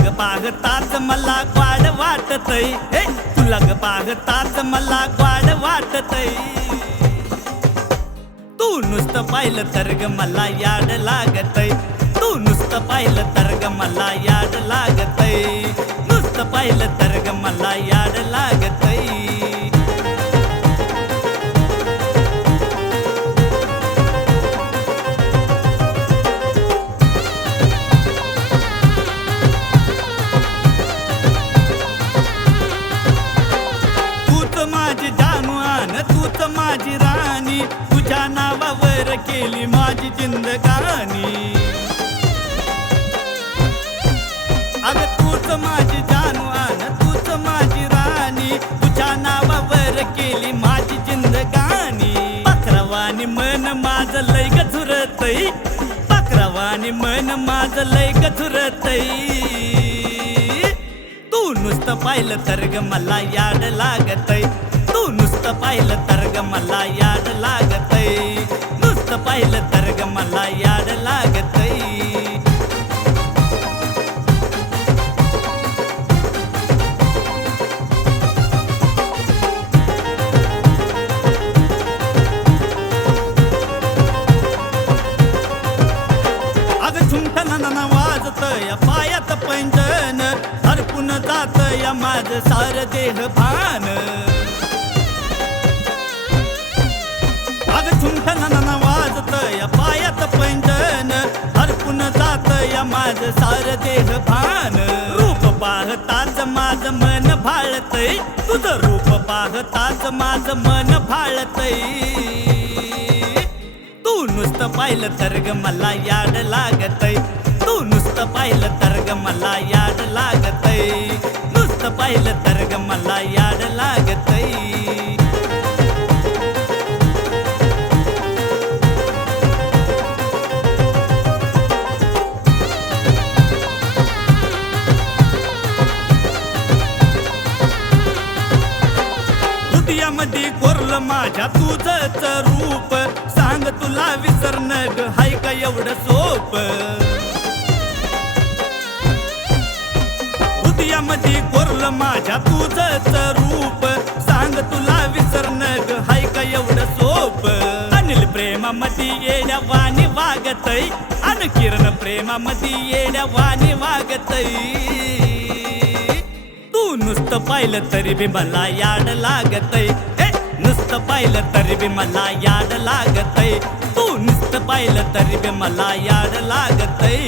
ग पाहताच मला ग्वाड वाटतय, हे तुला ग पाहताच मला ग्वाड वाटतय. तू नुसतं पाहिलं तर ग मला याड लागतय, तू नुसतं पाहिलं तर ग मला याड लागतय, नुसतं पाहिलं तर ग मला याड लागतय. माझी जानू आन तूच माझी राणी, तुझ्या नावावर केली माझी जिंदगानी. अग तूच माझी जानू आन तूच माझी राणी, तुझ्या नावावर केली माझी जिंदगानी. पाखरावानी मन माझं लय ग झुरतय, पाखरावानी मन माझं लय ग झुरतय. तू नुसतं पाहिलं तर ग मला याड लागतय, तू नुसतं पाहिलं तर ग मला याड लागतय, नुसतं पाहिलं तर ग मला याड लागतय. अग झुमठा वाजतय पायात पैंजण, हरपून जात या माझं सार देह भान. अग झुमठा वाजतय पायात पैंजण, हरपून जात या माझं सार देह भान. रूप पाहताच माझं मन भाळतय, तुझं रूप पाहताच माझं मन भाळतय. तू नुसतं पाहिलं तर ग मला याड लागतय, तू नुसतं पाहिलं तर ग मला याड लागतय, नुसतं पाहिलं तर ग मला याड लागतय. हृदयामध्ये कोरलं माझ्या तुझंच रूप, सांग तुला विसरणं ग हाय का एवढं सोप. हृदयामध्ये कोरलं माझ्या तुझंच रूप, सांग तुला विसरणं ग हाय का एवढं सोप. अनिल प्रेमामध्ये येड्या वाणी वागतय, अन किरण प्रेमामध्ये येड्या वाणी वागतय. तू नुसतं पाहिलं तरी बी मला याड लागतय, नुसतं पाहिलं तरी बी मला याड लागतय, तू नुसतं पाहिलं तरी बी मला याड लागतय.